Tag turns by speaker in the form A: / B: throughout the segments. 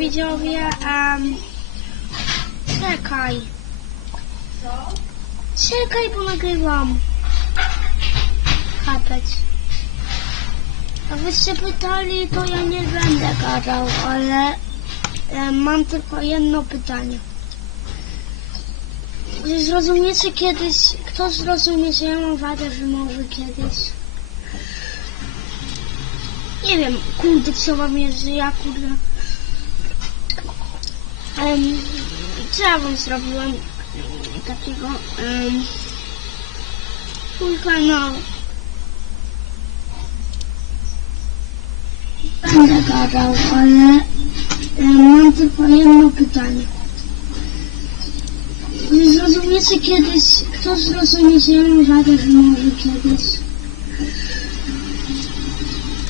A: widzowie, um, czekaj. Czekaj, bo nagrywam. Kapeć. A wyście pytali, to ja nie będę gadał, ale mam tylko jedno pytanie. Czy zrozumiecie kiedyś, kto zrozumie, że ja mam wadę wymowy kiedyś? Nie wiem, kurde, co wam jest, że ja kurde... Um, co ja wam zrobiłem takiego... Um, no... Będę gadał, ale em, mam tylko jedno pytanie. Czy zrozumiecie kiedyś, kto zrozumie, ja mam wadę wymowy kiedyś?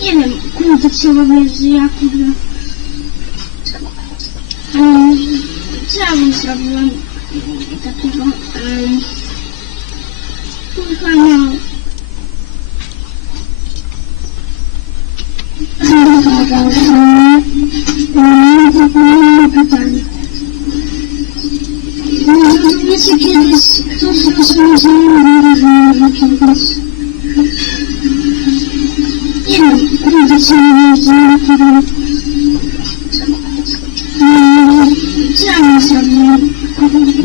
A: Nie wiem, kurde, co wam jest, że ja kurde... Um, co ja wam zrobiłem takiego... Um, Kurwa, no... Nie zrozumiecie kiedyś, że wymowy kiedyś? Nie wiem, kurde, co wam jest, że